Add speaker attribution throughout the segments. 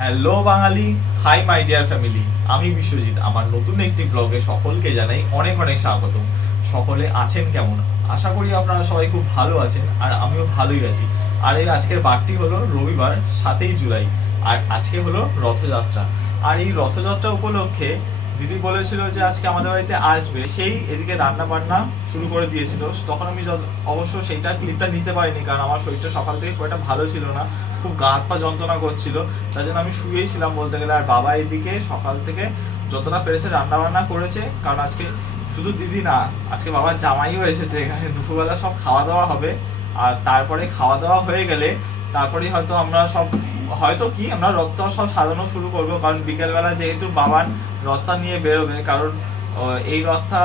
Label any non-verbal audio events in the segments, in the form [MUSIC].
Speaker 1: Hello Bangali hi my dear family আমি বিশ্বজিৎ, আমার নতুন একটি ব্লগে সকলকে জানাই অনেক অনেক স্বাগত সকলে আছেন কেমন? আশা করি আপনারা সবাই খুব ভালো আছেন আর আমিও ভালোই আছি। আর এই আজকের বারটি হলো রবিবার সাতই জুলাই, আর আজকে হলো রথযাত্রা। আর এই রথযাত্রা উপলক্ষে দিদি বলেছিল যে আজকে আমাদের বাড়িতে আসবে, সেই এদিকে রান্না বান্না শুরু করে দিয়েছিল। তখন আমি অবশ্য সেইটা ক্লিপটা নিতে পারিনি, কারণ আমার শরীরটা সকাল থেকে খুব একটা ভালো ছিল না, খুব গা হাত পা যন্ত্রণা করছিল। তার জন্য আমি শুয়েই ছিলাম বলতে গেলে, আর বাবা এদিকে সকাল থেকে যতটা পেরেছে রান্না বান্না করেছে, কারণ আজকে শুধু দিদি না, আজকে বাবার জামাইও এসেছে এখানে, [LAUGHS] দুপুরবেলা সব খাওয়া দাওয়া হবে। আর তারপরে খাওয়া দাওয়া হয়ে গেলে, তারপরেই হয়তো আমরা সব হয়তো কি আমরা রথটা সব সাজানো শুরু করব কারণ বিকেলবেলা যেহেতু বাবান রথটা নিয়ে বেরোবে কারণ এই রথটা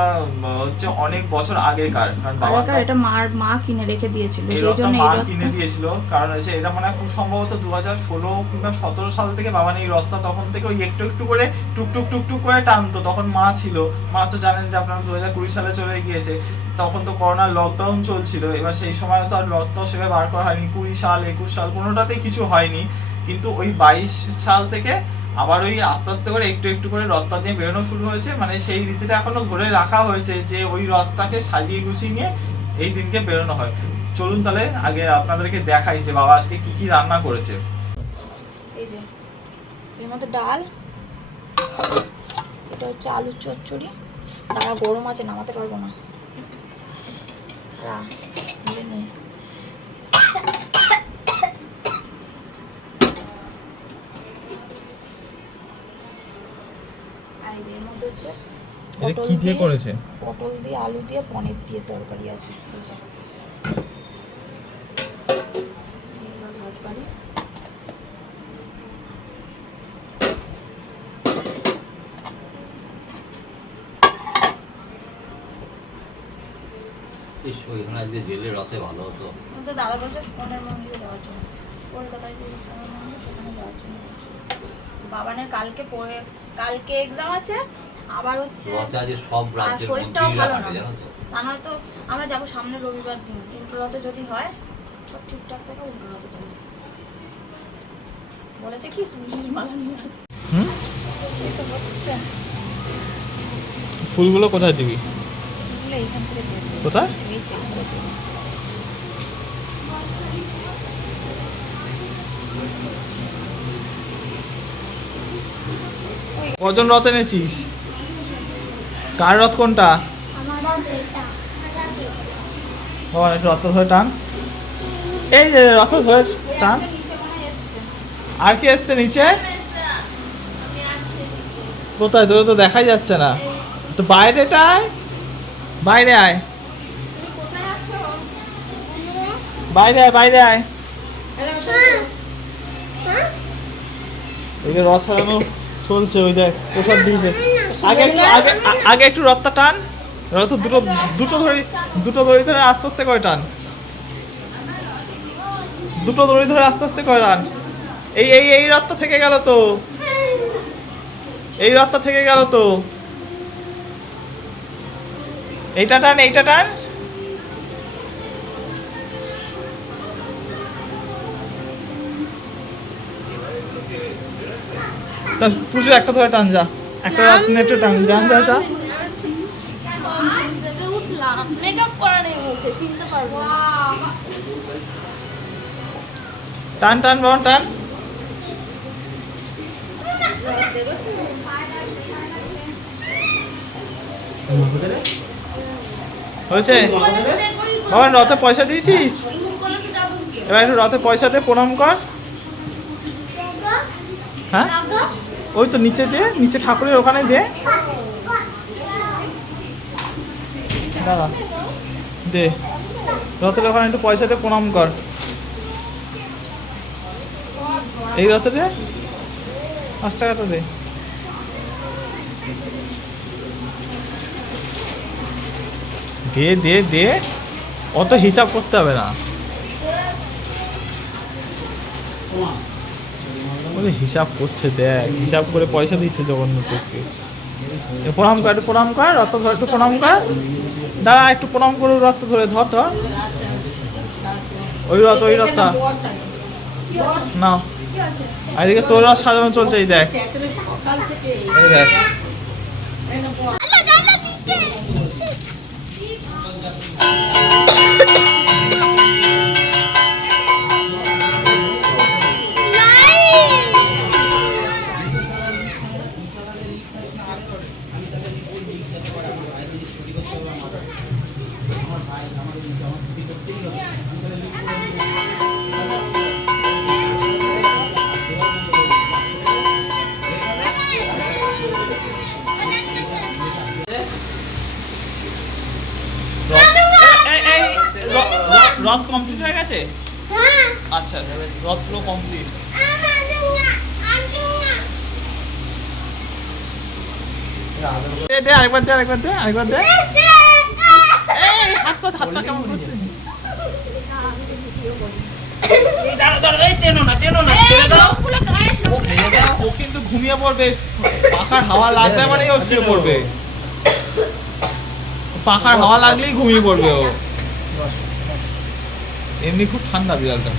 Speaker 1: হচ্ছে অনেক বছর আগেকার কারণ
Speaker 2: এটা মা কিনে রেখে দিয়েছিল
Speaker 1: এই রথটা মা কিনে দিয়েছিল কারণ হচ্ছে এটা মানে খুব সম্ভবত দু হাজার ষোলো কিংবা সতেরো সাল থেকে এই রথটা তখন থেকে ওই একটু একটু করে টুকটুক টুকটুক করে টানতো তখন মা ছিল মা তো জানেন যে আপনারা দু হাজার কুড়ি সালে চলে গিয়েছে তখন তো করোনার লকডাউন চলছিল এবার সেই সময় তো আর রথটাও সেভাবে বার করা হয়নি কুড়ি সাল একুশ সাল কোনোটাতেই কিছু হয়নি কিন্তু ওই বাইশ সাল থেকে আবার ওই আস্তে আস্তে করে একটু একটু করে রথটা দিয়ে বেরোনো শুরু হয়েছে। মানে সেই রীতিটা এখনও ধরে রাখা হয়েছে যে ওই রথটাকে সাজিয়ে গুছিয়ে নিয়ে এই দিনকে বেরোনো হয়। চলুন তাহলে আগে আপনাদেরকে দেখাই যে বাবা আজকে কি কি রান্না করেছে।
Speaker 2: এই যে, এর মধ্যে ডাল, এটা হচ্ছে আলুর চচ্চড়ি। তারা গরম আছে, নামাতে পারব না। এই যে এর মধ্যে হচ্ছে পটল দিয়ে আলু দিয়ে পনির দিয়ে তরকারি আছে
Speaker 3: জেলে রথে ভালো হতো।
Speaker 2: দাদা বলছে স্কনের মন্দিরে যাওয়ার জন্য। কলকাতায় যে স্কনের মন্দির সেখানে যাওয়ার জন্য বাবানের কালকে পড়ে কালকে এক্সাম আছে আবার হচ্ছে
Speaker 3: সব রাজ্যের
Speaker 2: শরীরটাও ভালো না।
Speaker 3: তো?
Speaker 2: তা নয়তো আমরা যাব সামনে রবিবার দিন। উল্টো রথে যদি হয় সব ঠিকঠাক থাকে উল্টো রথে বলেছে কি তুমি মালা নিয়ে আসতে
Speaker 1: হুম?
Speaker 2: এই তো হচ্ছে।
Speaker 1: ফুলগুলো কোথায় দিবি। কোথায়। কজন রথ এনেছিস? কার রথ কোনটা? রথ ধরে টান। এই যে রথ ধরে টান। আর কি এসছে নিচে? কোথায়? তোর তো দেখাই যাচ্ছে না। তো বাইরেটা আয়। বাইরে আয় বাইরে আয়। বাইরে আয় ওই যে রথ চলছে ওই দেখ প্রসাদ দিয়েছে। আগে একটু আগে আগে একটু রথটা টান। রথ দুটো দুটো ধরে দুটো দড়ি ধরে আস্তে আস্তে করে টান। দুটো দড়ি ধরে আস্তে আস্তে করে টান। এই এই এই রথটা থেকে গেল তো। এই রথটা থেকে গেল তো। এইটা টান এইটা টান। তা পুজো একটা ধরে টান যা। একটা রাত নেটে টান
Speaker 2: চিনতে পারব
Speaker 1: টান টান বাবা টান। হয়েছে? বাবা রথে পয়সা দিয়েছিস? এবার একটু রথে পয়সা দে প্রণাম কর। হ্যাঁ? ওই তো নিচে দে, নিচে ঠাকুরের ওখানে দে। দাদা দে। রথের ওখানে একটু পয়সা দে, প্রণাম কর। এই রথে দে, পাঁচ টাকাটা দে। দে দে দে। অত হিসাব করতে হবে না। ওরে হিসাব করছে, দেখ। হিসাব করে পয়সা দিচ্ছে জগন্নাথকে প্রণাম কর, একটু প্রণাম কর রথ ধর, একটু প্রণাম কর। দাঁড়া, একটু প্রণাম করে রথ ধরে ধর ধর। ওই রথ ওই রথটা আর এদিকে তোর সাজানো চলছে, এই দেখ। এই দেখ। রথ কমপ্লিট হয়ে গেছে? আচ্ছা রথ পুরো কমপ্লিট দে দে আরেকবার দে আরেকবার দে আরেকবার দে। এই হাত পা হাত পা কেমন করছে? ও কিন্তু ঘুমিয়ে পড়বে। পাখার হাওয়া লাগলে মানে ও শুয়ে পড়বে। পাখার হাওয়া লাগলেই ঘুমিয়ে পড়বে ও। এমনি খুব ঠান্ডা বিড়ালটা।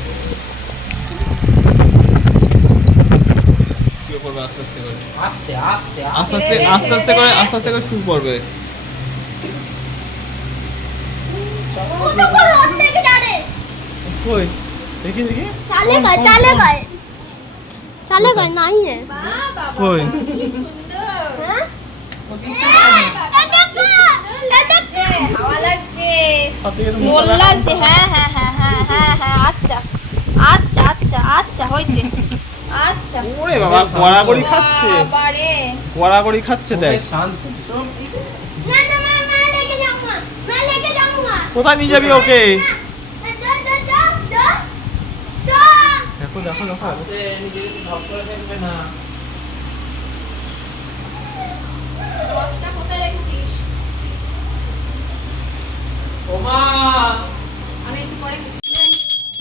Speaker 1: শুয়ে পড়বে আস্তে আস্তে করে।
Speaker 3: আস্তে আস্তে
Speaker 1: আস্তে আস্তে আস্তে আস্তে করে আস্তে আস্তে করে
Speaker 4: শুরু করবে। চালে। গায় নাই
Speaker 1: কই?
Speaker 2: আচ্ছা। আচ্ছা আচ্ছা আচ্ছা হয়েছে।
Speaker 1: ওরে বাবা খাচ্ছে। খাচ্ছে দেখ। কোথায় নিয়ে যাবি ওকে?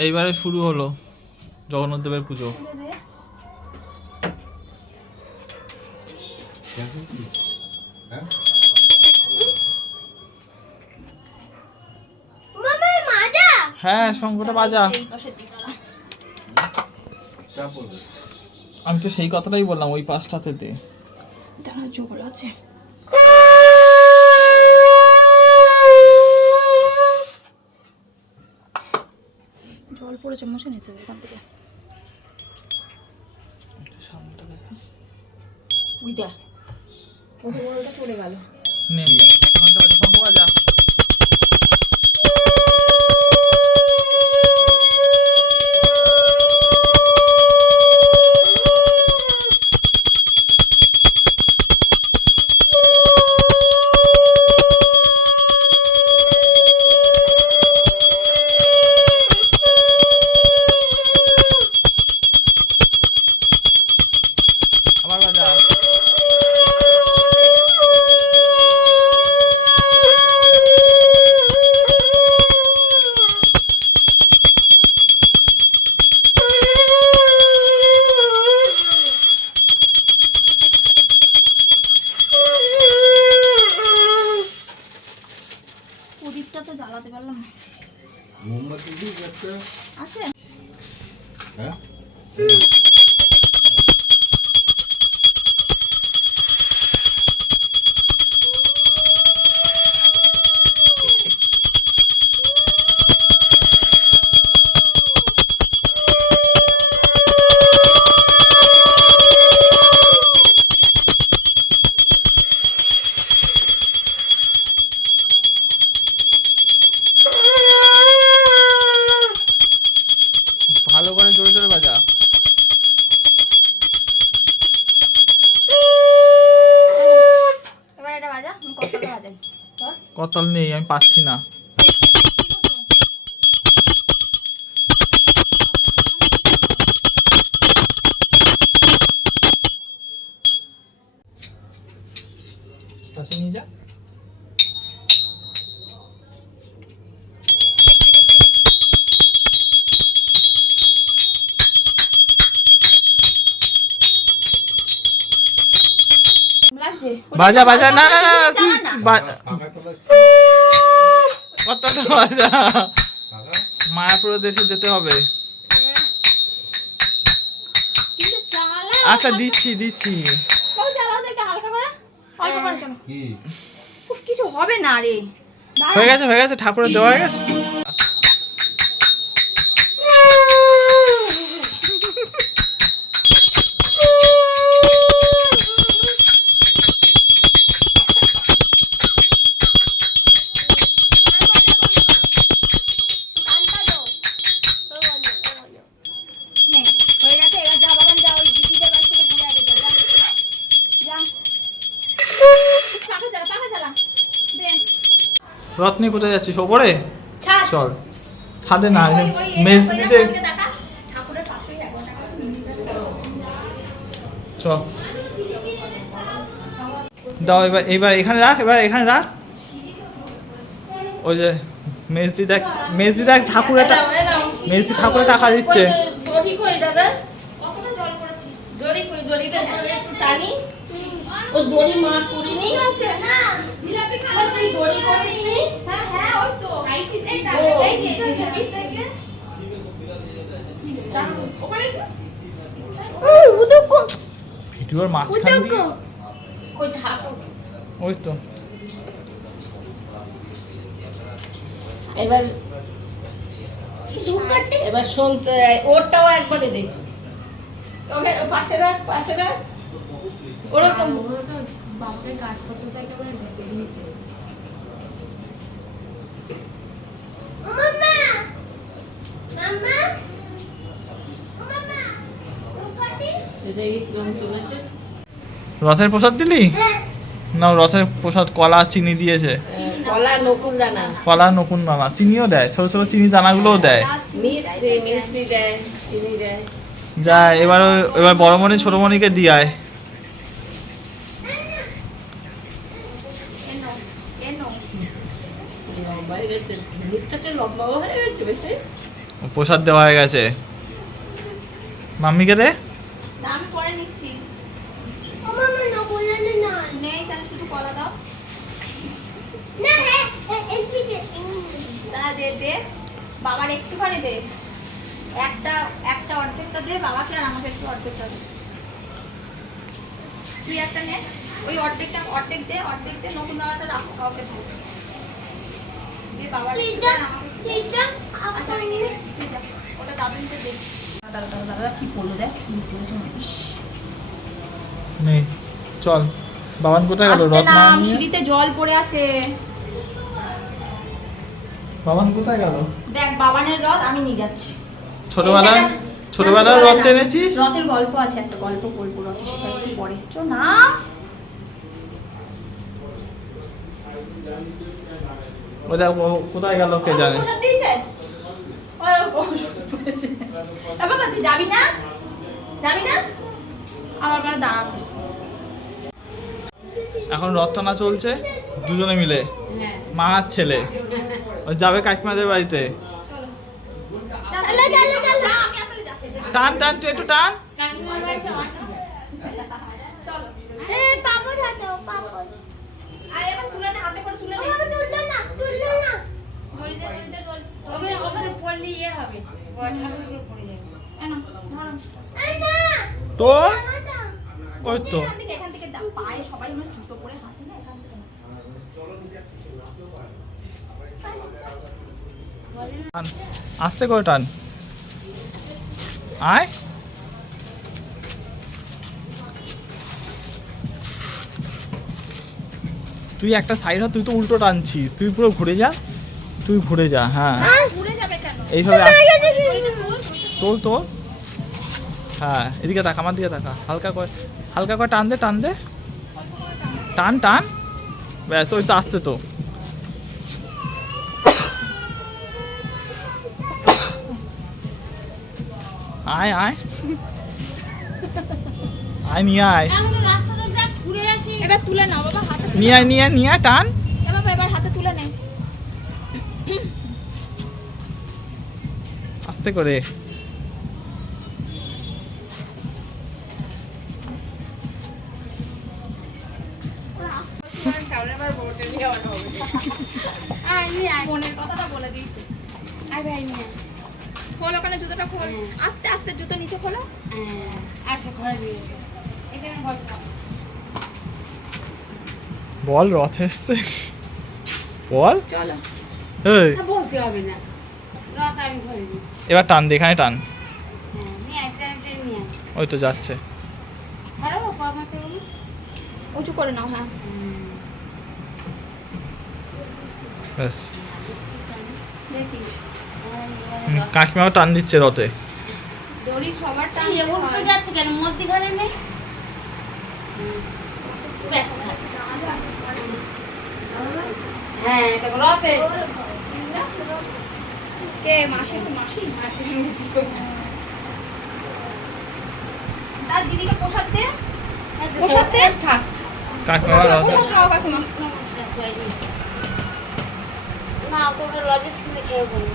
Speaker 1: এইবারে শুরু হলো জগন্নাথ দেবের পুজো। হ্যাঁ শঙ্খটা বাজা। আমি তো সেই কথাটাই বললাম ওই পাঁচটাতে দে।
Speaker 2: দাঁড়া জোর আছে। জল পড়েছে মুছে নিতে হবে ওখান থেকে। ওই দেখ। কত ওটা চলে গেল।
Speaker 1: নে।
Speaker 2: ঘণ্টা আমি
Speaker 1: পাচ্ছি না। কাছে নিয়ে যা। বাজা বাজা না না না না, তুই কতটা
Speaker 5: মজা?
Speaker 1: মায়াপুর দেশে যেতে হবে। আচ্ছা দিচ্ছি দিচ্ছি।
Speaker 2: বাবু চালাও তো একটু হালকা করে। অল্প করে চালাও
Speaker 5: কি?
Speaker 2: উফ কিছু হবে না রে।
Speaker 1: হয়ে গেছে হয়ে গেছে ঠাকুরের দেওয়া হয়ে গেছে। কোথায় যাচ্ছিস? ওপরে? চল। ছাদে না মেজদিতে
Speaker 2: একটা দিকে তাকা। ঠাকুরের পাশেই রাখো, ওটা
Speaker 1: চ দাও এবার এবার এখানে রাখ এবার এখানে রাখ। ওই যে মেজদি দেখ মেজদি দেখ ঠাকুরের মেজদি ঠাকুরের টাকা দিচ্ছে।
Speaker 6: দড়ি কই দাদা।
Speaker 2: কতটা জল পড়েছে?
Speaker 6: দড়ি কই দড়িটা একটু টানি। ও দড়ি মা করিনি
Speaker 2: আছে না।
Speaker 6: তুই দড়ি
Speaker 2: হ্যাঁ হ্যাঁ ওই তো। এই যে, এই যে, জিলাপি থেকে। ওপরে
Speaker 4: উদুকো
Speaker 1: ভিডিওর মাঝখান দিয়ে।
Speaker 6: কই
Speaker 1: ওই তো।
Speaker 6: এবার এবার শুনতে ওরটাও একবারে দে। ওকে পাশে রাখ পাশে রাখ। ওরকম।
Speaker 2: বাপরে গাছপত্র তো একেবারে ঢেকে দিয়েছে।
Speaker 6: কিরম তুলেছিস
Speaker 1: রথের প্রসাদ দিলি?
Speaker 4: হ্যাঁ।
Speaker 1: না রথের প্রসাদ কলা চিনি দিয়েছে।
Speaker 6: কলা নকুল দানা।
Speaker 1: কলা নকুন দানা। চিনিও দেয় ছোট ছোট চিনি দানাগুলোও দেয়।
Speaker 6: মিষ্টি মিষ্টি দেয়
Speaker 1: যা এবার এবার বড় মনি ছোট মনিকে দিয়ায়
Speaker 2: এনো।
Speaker 6: লম্বা হয়ে গেছে মিথ্যাটা লম্বাও হয়ে গেছে বেশি
Speaker 1: প্রসাদ দেওয়া হয়ে গেছে। মাম্মিকে দে।
Speaker 2: না, আমি পরে নিচ্ছি।
Speaker 4: না বলে না না।
Speaker 2: নেই তাহলে শুধু কলা দাও।
Speaker 4: না হ্যাঁ এসপিতে
Speaker 2: দে দে। বাবার একটুখানি দে। একটা একটা অর্ধেকটা দে বাবাকে আর আমাকে একটু অর্ধেকটা দে। তুই একটা নে। ওই অর্ধেকটা অর্ধেক দে অর্ধেক দে নতুন দানাটা রাখো কাউকে দে দে বাবার আমাকে ওটা দাদা দাদা দাদা কি দেখ চুল
Speaker 1: বাবান কোথায় গেল
Speaker 2: আস্তে
Speaker 1: রথ না
Speaker 2: নাম
Speaker 1: নিয়ে?
Speaker 2: সিঁড়িতে জল পড়ে আছে।
Speaker 1: বাবান কোথায় গেল?
Speaker 2: দেখ বাবানের রথ আমি নিয়ে যাচ্ছি।
Speaker 1: ছোটবেলায়
Speaker 2: এই সেটা-
Speaker 1: রথ টেনেছিস?
Speaker 2: রথের গল্প আছে একটা গল্প বলব রথের সেটা একটু পরে। চো না।
Speaker 1: ও দেখ কোথায় গেল কে জানে?
Speaker 2: বাবা তুই যাবি না? যাবি না? আমার মানে দাঁড়াতে।
Speaker 1: এখন রথ টানা চলছে দুজনে মিলে।
Speaker 6: হ্যাঁ।
Speaker 1: মা আর ছেলে। ও যাবে কাকিমাদের বাড়িতে। টান টান তুই একটু টান।
Speaker 4: হাতো
Speaker 2: তুলে নে হাতে করে তুলে নে।
Speaker 4: মাম্মা না তুললো না।
Speaker 2: দড়ি
Speaker 6: ওখানে পড়লে ইয়ে হবে। পড়ে যাবে
Speaker 4: হাতা
Speaker 1: ওই তো।
Speaker 2: এখান থেকে এখান থেকে দাও পায়ে সবাই জুতো পরে হাঁটে না এখান থেকে।
Speaker 1: টান। আস্তে করে টান। আয়। তুই একটা সাইড হ তুই তো উল্টো টানছিস। তুই পুরো ঘুরে যা। তুই ঘুরে যা হ্যাঁ। এইভাবে
Speaker 2: তোল।
Speaker 1: তোল হ্যাঁ এদিকে তাকা আমার দিকে তাকা। হালকা করে হালকা করে টান দে টান দে। টান টান। ব্যাস ওই তো আসছে তো। আয় আয়। আয় নিয়ে আয়।
Speaker 2: এবার তুলে নাও বাবা হাতে তুলে
Speaker 1: নিয়ে আয় নিয়ে আয় নিয়ে আয় টান। আস্তে করে
Speaker 2: মনের কথাটা বলে দিয়েছে
Speaker 4: আই ভাই নিয়ে
Speaker 2: খোল ওখানে জুতোটা খোল আস্তে আস্তে জুতো নিচে খোলো
Speaker 6: হ্যাঁ, ঘরে দিয়ে এসো। এখানে বসো।
Speaker 1: বল রথ এসছে বল
Speaker 2: চলো
Speaker 1: এই
Speaker 6: না, বলতে হবে না
Speaker 1: এবার টান দে এখানে টান।
Speaker 6: হ্যাঁ।
Speaker 1: ওই তো যাচ্ছে।
Speaker 2: উঁচু করে নাও হ্যাঁ।
Speaker 1: ব্যাস। কাকিমাও টান দিচ্ছে রথে।
Speaker 2: দড়ি সবার টান
Speaker 6: উল্টো যাচ্ছে কেন? মধ্যিখানে নেই? হ্যাঁ রথ।
Speaker 2: কে? মাসি মাসি।
Speaker 6: মাসির
Speaker 2: তার দিদিকে প্রসাদ দে। প্রসাদ দে?
Speaker 6: থাক।
Speaker 1: কাকিমা রথ
Speaker 2: খাও কাকিমা
Speaker 6: নমস্কার করে দিই। না তোমরা লজেস কিনে খেয়ে বলো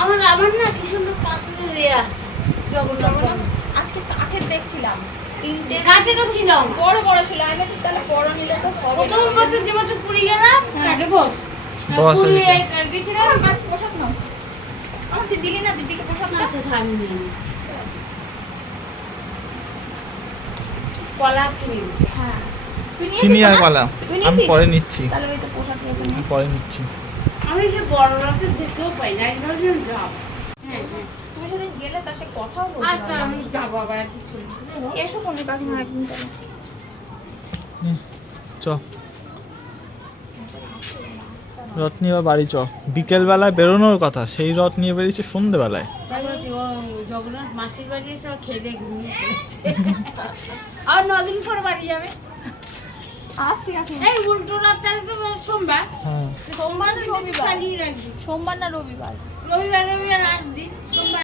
Speaker 6: আমার আমার না কি সুন্দর পাথরের রে আছে জগন্নাথ
Speaker 2: জগন্নাথ আজকে কাঠের দেখছিলাম। তিনটে
Speaker 6: কাঠেরও ছিল
Speaker 2: বড় বড় ছিল। আমি বলছি তাহলে বড় নিলে তো হবে
Speaker 6: প্রথম বছর যে বছর পুরী গেলাম কাটে বস।
Speaker 1: বস
Speaker 6: পুরী গেছিলাম
Speaker 2: আমার প্রসাদ নাও আমার তুই দিলি না দিদিকে প্রসাদ
Speaker 6: আচ্ছা থাম নিয়ে নিচ্ছি। কলা চিনি।
Speaker 2: হ্যাঁ।
Speaker 1: চিনি আর কলা? আমি পরে নিচ্ছি। পরে নিচ্ছি।
Speaker 6: আমি সে বড় রাতে যেতেও পাই না ভাবছিলাম হ্যাঁ হ্যাঁ।
Speaker 2: তুমি যদি গেলে তার সাথে কথাও বলতে
Speaker 6: আচ্ছা আমি যাব আবার আর কিছু।
Speaker 2: এসো কোনে কাকিমা একদিন তাহলে
Speaker 1: চ। রথ নিয়ে বাড়ি চ। বিকেলবেলায় বেরোনোর কথা সেই রথ নিয়ে বেরিয়েছে সন্ধেবেলায়।
Speaker 6: তাই জগন্নাথ মাসির বাড়ি এসে খেয়ে ঘুমিয়ে আর নদিন পর বাড়ি যাবে। এই উল্টো রাত তো সোমবার।
Speaker 1: হ্যাঁ।
Speaker 6: সোমবার না রবিবার?
Speaker 2: সোমবার না রবিবার।
Speaker 6: রবিবার রবিবার আসবি সোমবার